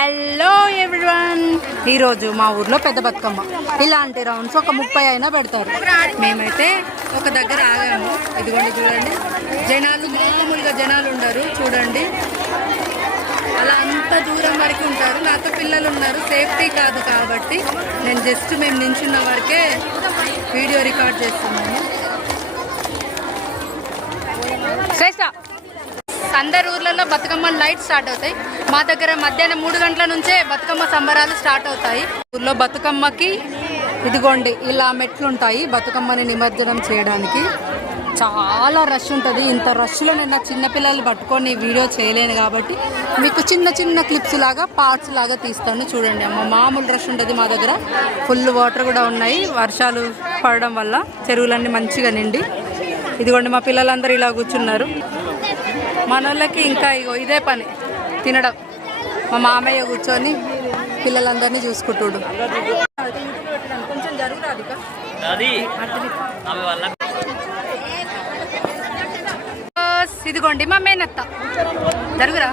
Hello everyone, ఈరోజు మా ఊర్లో పెద్ద బతుకమ్మ. ఇలాంటి రౌండ్స్ ఒక 30 అయినా పెడతారు. మేమైతే ఒక దగ్గర ఆగాము. ఇదిగోండి చూడండి, జనాలు మామూలుగా జనాలు ఉండరు చూడండి, అలా అంత దూరం వరకు ఉంటారు. నాతో పిల్లలు ఉన్నారు, సేఫ్టీ కాదు కాబట్టి నేను జస్ట్ మేము నించున్న వరకే వీడియో రికార్డ్ చేస్తున్నాను. శ్రేష్ట, అందరు ఊర్లలో బతుకమ్మ లైట్ స్టార్ట్ అవుతాయి. మా దగ్గర మధ్యాహ్నం 3 గంటల నుంచే బతుకమ్మ సంబరాలు స్టార్ట్ అవుతాయి. ఊర్లో బతుకమ్మకి ఇదిగోండి ఇలా మెట్లుంటాయి బతుకమ్మని నిమజ్జనం చేయడానికి. చాలా రష్ ఉంటుంది. ఇంత రష్లో నేను చిన్నపిల్లలు పట్టుకొని వీడియో చేయలేను కాబట్టి మీకు చిన్న చిన్న క్లిప్స్ లాగా పార్ట్స్ లాగా తీస్తాను చూడండి. అమ్మ మామూలు రష్ ఉంటుంది మా దగ్గర. ఫుల్ వాటర్ కూడా ఉన్నాయి, వర్షాలు పడడం వల్ల చెరువులన్నీ మంచిగా నిండి. ఇదిగోండి మా పిల్లలందరూ ఇలా కూర్చున్నారు. మనోళ్ళకి ఇంకా ఇదే పని, తినడం. మా మామయ్య కూర్చొని పిల్లలందరినీ చూసుకుంటుడు. కొంచెం జరుగురాదు. ఇదిగోండి మా మేనత్త, జరుగురా.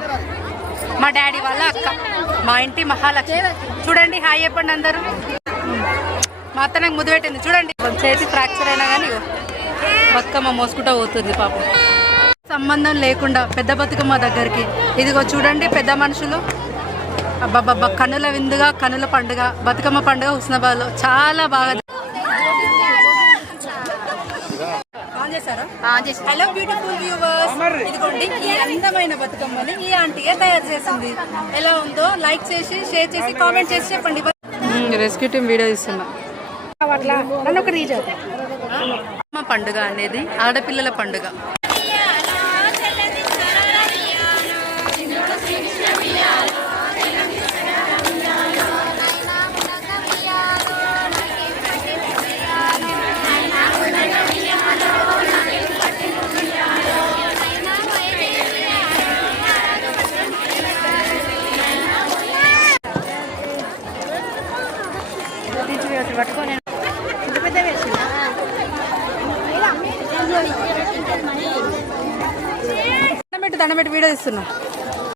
మా డాడీ వాళ్ళ అక్క, మా ఇంటి మహాలక్ష్మి. చూడండి, హాయ్ చెప్పండి అందరూ. మా అత్త నాకు ముద్దు పెట్టింది చూడండి. చేతి ఫ్రాక్చర్ అయినా కానీ బతుకమ్మ మోసుకుంటూ పోతుంది పాపం. సంబంధం లేకుండా పెద్ద బతుకమ్మ దగ్గరికి. ఇదిగో చూడండి పెద్ద మనుషులు. అబ్బాబ్బా, కన్నుల విందుగా కన్నుల పండుగ బతుకమ్మ పండుగ హుస్నాబాద్లో చాలా బాగా. హలో బ్యూటిఫుల్ వ్యూవర్స్, ఇదిగోండి ఈ అందమైన బతుకమ్మని ఈ ఆంటీగా తయారు చేసింది. ఎలా ఉందో లైక్ చేసి షేర్ చేసి కామెంట్ చేసి చెప్పండి. రెస్క్యూ టీమ్ వీడియో ఇస్తున్నా. పండుగ అనేది ఆడపిల్లల పండుగ. దండం పెట్టి వీడియో ఇస్తున్నాం.